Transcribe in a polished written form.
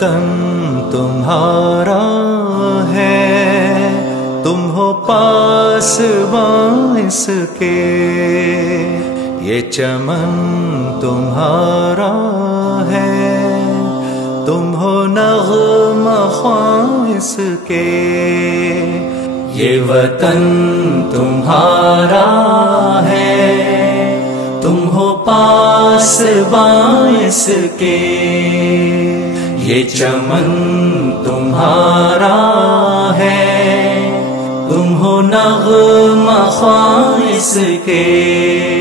وطن تمہارا ہے، تم ہو پاسباں اس کے، یہ چمن تمہارا ہے، تم ہو نغمہ خواں اس کے، یہ وطن تمہارا ہے، تم ہو پاسباں اس کے، یہ چمن تمہارا ہے، تم ہو نغمہ خواں اس کے۔